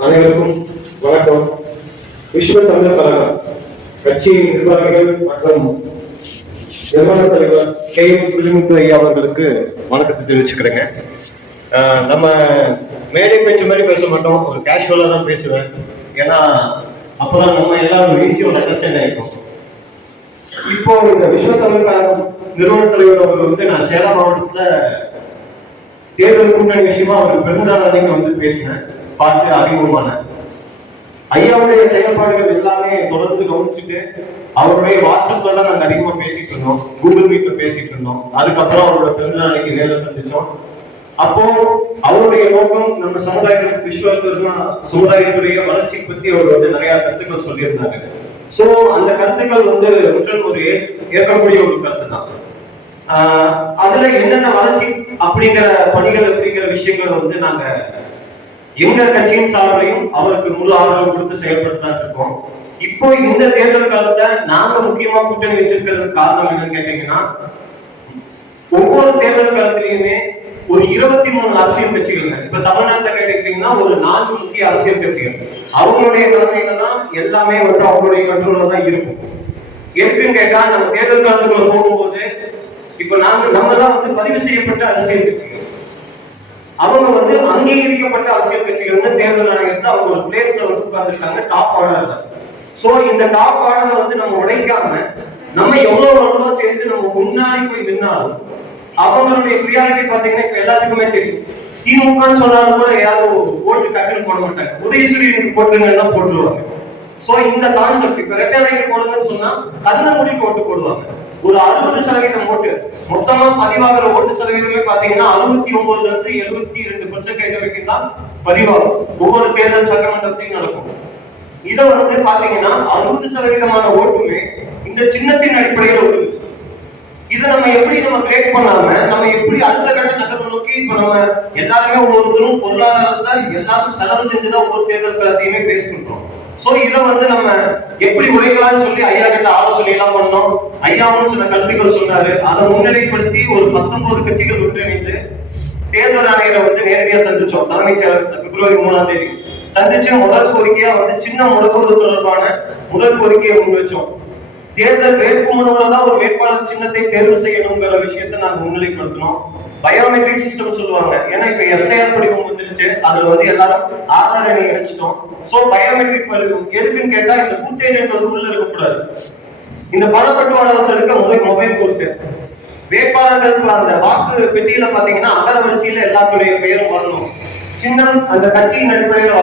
அனைவருக்கும் வணக்கம். விஸ்வ தமிழர் கழகம் கட்சியின் நிர்வாகிகள் மற்றும் நிறுவன தலைவர் KM ஐயா அவர்களுக்கு வணக்கத்தை தெரிவிச்சுக்கிறேங்க. நம்ம மேடை பேச்சு மாதிரி பேச மாட்டோம், ஒரு கேஷுவலா தான் பேசுவேன். ஏன்னா அப்பதான் நம்ம எல்லாரும் ஈஸியா ஒரு அண்டர்ஸ்டாண்ட் ஆயிருக்கும். இப்போ இந்த விஸ்வ தமிழ் கழகம் நிறுவன தலைவர் அவர்கள் வந்து நான் சேலம் மாவட்டத்துல தேர்தல் கூட்டணி விஷயமா அவர் பிறந்தநாள் அன்னைக்கு வந்து பேசினேன், பார்த்து அறிமுகமான ஐயாவுடைய செயல்பாடுகள் எல்லாமே தொடர்ந்து கவனிச்சுட்டு அவருடைய வாட்ஸ்அப்ல தான் நாங்க அதிகமா பேசிட்டு இருந்தோம், கூகுள் மீட்ல பேசிட்டு இருந்தோம். அதுக்கப்புறம் அவரோட பிறந்த நாளைக்கு நேரில் சந்திச்சோம். அப்போ அவருடைய நோக்கம் நம்ம சமுதாயத்துடைய வளர்ச்சி பத்தி அவர் வந்து நிறைய கருத்துக்கள் சொல்லியிருந்தாரு. சோ அந்த கருத்துக்கள் வந்து ஒரு ஏற்கக்கூடிய ஒரு கருத்து தான். அதுல என்னென்ன வளர்ச்சி அப்படிங்கிற பணிகள் அப்படிங்கிற விஷயங்கள் வந்து நாங்க எங்க கட்சியின் சார்பிலையும் அவருக்கு முழு ஆதரவு கொடுத்து செயல்படுத்தலாம் இருக்கோம். இப்போ இந்த தேர்தல் காலத்துல நாங்க முக்கியமா கூட்டணி வச்சிருக்கிறதுக்கு காரணம் என்னன்னு கேட்டீங்கன்னா, ஒவ்வொரு தேர்தல் காலத்திலயுமே ஒரு 23 அரசியல் கட்சிகள், இப்ப தமிழ்நாட்டுல கேட்டுக்கிட்டீங்கன்னா ஒரு 4 முக்கிய அரசியல் கட்சிகள், அவங்களுடைய தலைமையில தான் எல்லாமே வந்து அவங்களுடைய கண்ட்ரோல்ல தான் இருக்கும். எதுக்குன்னு கேட்டா, நம்ம தேர்தல் காலத்துக்குள்ள போகும்போது இப்ப நம்ம தான் வந்து பதிவு செய்யப்பட்ட அரசியல் கட்சிகள், அவங்க வந்து அங்கீகரிக்கப்பட்ட அரசியல் கட்சிகள் தேர்தல் ஆணையத்தை அவங்க ஒரு பிளேஸ்ல வந்து உட்கார்ந்துருக்காங்க, டாப் ஆர்டர்ல. சோ இந்த டாப் ஆர்டர் வந்து நம்ம உடைக்காம நம்ம எவ்வளவு சேர்ந்து நம்ம முன்னாடி போய் நின்னாலும் அவங்களுடைய ப்ரியாரிட்டி பாத்தீங்கன்னா இப்ப எல்லாத்துக்குமே தெரியும். திமுகன்னு சொன்னாலும் கூட யாரும் ஓட்டு டக்குன்னு போட மாட்டாங்க, உதயசூரியனுக்கு போட்டுங்கன்னா போட்டுருவாங்க. சோ இந்த கான்செப்ட் இப்ப ரெட்டலைக்கு போடுங்கன்னு சொன்னா கண்ண மூடி ஓட்டு போடுவாங்க. ஒரு 60% ஓட்டு, மொத்தமா பதிவாகிற ஓட்டு சதவீதமே பாத்தீங்கன்னா 69% இருந்து 72% வரைக்கும் தான் பதிவாகும். ஒவ்வொரு தேர்தல் சட்டமன்றத்தையும் நடக்கும். இத வந்து பாத்தீங்கன்னா 60% ஓட்டுமே இந்த சின்னத்தின் அடிப்படையில் வருது. இதை நம்ம எப்படி பிரேக் பண்ணாம நம்ம எப்படி அடுத்த கட்ட நகர்வு நோக்கி இப்ப நம்ம எல்லாருமே ஒவ்வொருத்தரும் பொருளாதாரத்தை எல்லாரும் செலவு செஞ்சுதான் ஒவ்வொரு தேர்தல் காலத்தையுமே பேஸ் பண்றோம். சோ இதை வந்து நம்ம எப்படி உழைக்கலாம்னு சொல்லி ஐயா கிட்ட ஆலோசனை எல்லாம் பண்ணோம். ஐயாவும் சில கருத்துக்கள் சொன்னாரு. அதை முன்னிலைப்படுத்தி ஒரு 19 கட்சிகள் ஒன்றிணைந்து தேர்தல் ஆணையரை வந்து நேரடியா சந்திச்சோம். தலைமைச் செயலர் பிப்ரவரி 3ஆம் தேதி சந்திச்சு முதல் கோரிக்கையா வந்து சின்ன முடக்குவது தொடர்பான முதல் கோரிக்கையை முன் வச்சோம். தேர்தல் வேட்புமனுல தான் ஒரு வேட்பாளர் சின்னத்தை தேர்வு செய்யணுங்கிற விஷயத்தை நாங்க முன்னிலைப்படுத்தினோம். பயோமெட்ரிக் சிஸ்டம் சொல்லுவாங்க, ஏன்னா இப்ப SIR படிவம் வந்துருச்சு, அதுல வந்து எல்லாரும் ஆதார் எண்ணை அடிச்சிட்டோம். சோ பயோமெட்ரிக் படிவம் எதுக்குன்னு கேட்டா, இந்த பூத் ஏஜென்ட் வந்து உள்ள இருக்கக்கூடாது. இந்த பணப்பட்டுவாளர்கள் இருக்க மொபைல் கொடுத்து வேட்பாளர்களுக்கு அந்த வாக்கு பெட்டியில பாத்தீங்கன்னா அகர வரிசையில எல்லாத்துடைய பெயரும் வரணும். சின்னம் அந்த கட்சியின் அடிப்படையில்